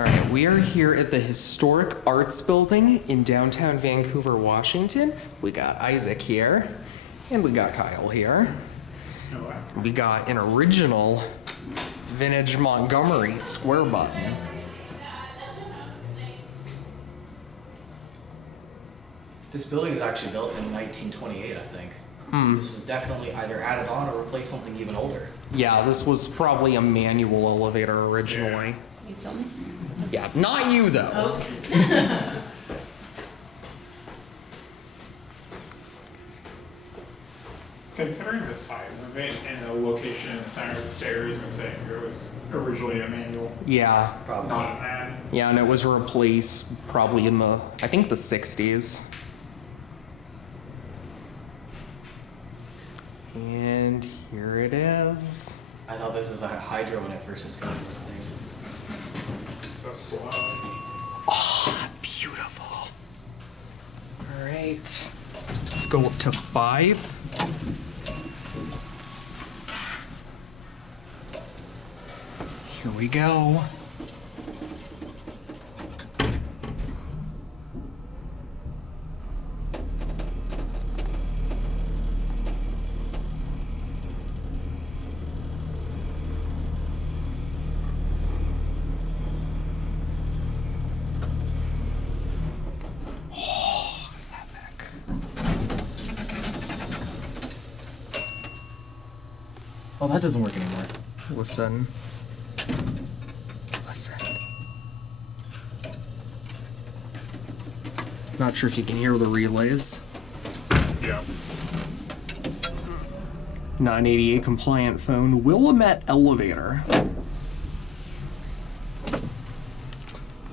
All right, we are here at the Historic Arts Building in downtown Vancouver, Washington. We got Isaac here, and we got Kyle here. We got an original vintage Montgomery square button. This building was actually built in 1928, I think. This was definitely either added on or replaced something even older. Yeah, this was probably a manual elevator originally. You filming? Yeah, not you though. Oh. Considering the size of it and the location in the center of the stairs, I'm saying it was originally a manual, Yeah, Probably. not an ad. yeah, and it was replaced probably in I think the 60s. And here it is. I thought this was a hydro when I first discovered this thing. So slow. Oh, beautiful. All right, let's go up to 5. Here we go. Oh, that doesn't work anymore. Listen. Not sure if you can hear the relays. Yeah. 988 compliant phone, Willamette elevator.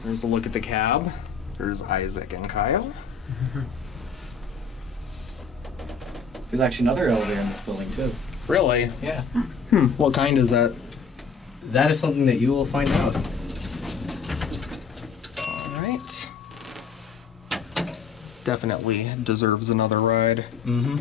There's a look at the cab. There's Isaac and Kyle. There's actually another elevator in this building, too. Really? Yeah. What kind is that? That is something that you will find out. All right. Definitely deserves another ride. Mm-hmm.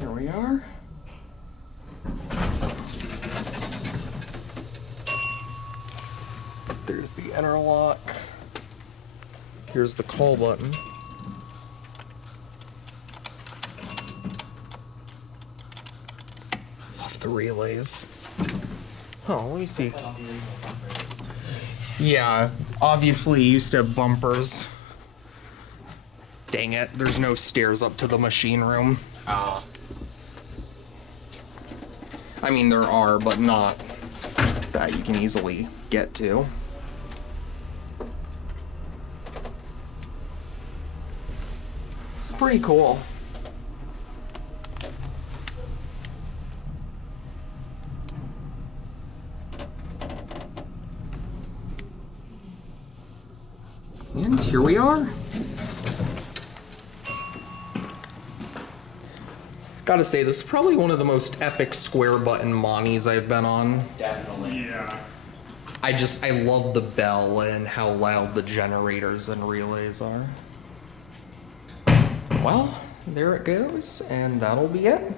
Here we are. There's the interlock. Here's the call button. Off the relays. Oh, let me see. Yeah, obviously you used to have bumpers. Dang it, there's no stairs up to the machine room. Ah. I mean, there are, but not that you can easily get to. It's pretty cool. And here we are. Gotta say, this is probably one of the most epic square button Monties I've been on. Definitely. Yeah. I love the bell and how loud the generators and relays are. Well, there it goes, and that'll be it.